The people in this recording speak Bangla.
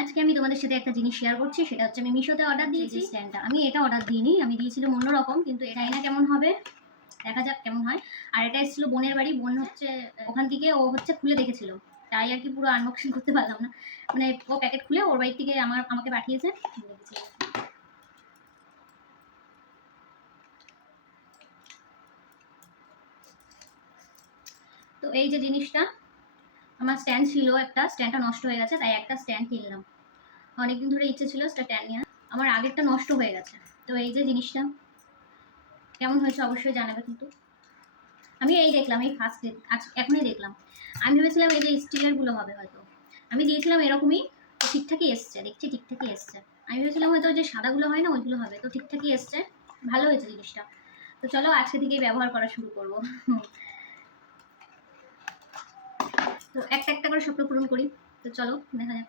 আজকে আমি তোমাদের সাথে একটা জিনিস শেয়ার করছি, সেটা হচ্ছে আমি মিশোতে অর্ডার দিয়েছি স্ট্যান্ডটা। আমি এটা অর্ডার দিইনি, আমি দিয়েছিলাম অন্যরকম, কিন্তু এটাই না কেমন হবে, দেখা যাক কেমন হয়। আর এটা এসেছিলো বোনের বাড়ি, বোন হচ্ছে ওখান থেকে ও হচ্ছে খুলে দেখেছিল, তাই আর কি পুরো আনবক্সিং করতে পারলাম না। মানে ও প্যাকেট খুলে ওর বাড়ি থেকে আমাকে পাঠিয়েছে। তো এই যে জিনিসটা, আমার স্ট্যান্ড ছিল একটা, স্ট্যান্ডটা নষ্ট হয়ে গেছে, তাই একটা স্ট্যান্ড কিনলাম। অনেকদিন ধরে ইচ্ছে ছিল স্ট্যান্ড নিয়ে, আমার আগেরটা নষ্ট হয়ে গেছে। তো এই যে জিনিসটা কেমন হয়েছে অবশ্যই জানাবে। কিন্তু আমি এই দেখলাম, এই ফার্স্ট এখনই দেখলাম। আমি ভেবেছিলাম এই যে স্টিলেরগুলো হবে হয়তো, আমি দিয়েছিলাম এরকমই, তো ঠিকঠাকই এসছে, দেখছি ঠিকঠাকই এসছে। আমি ভেবেছিলাম হয়তো যে সাদাগুলো হয় না ওইগুলো হবে, তো ঠিকঠাকই এসছে, ভালো হয়েছে জিনিসটা। তো চলো আজকে থেকেই ব্যবহার করা শুরু করবো। তো একটা একটা করে স্বপ্ন পূরণ করি, তো চলো দেখা যাক।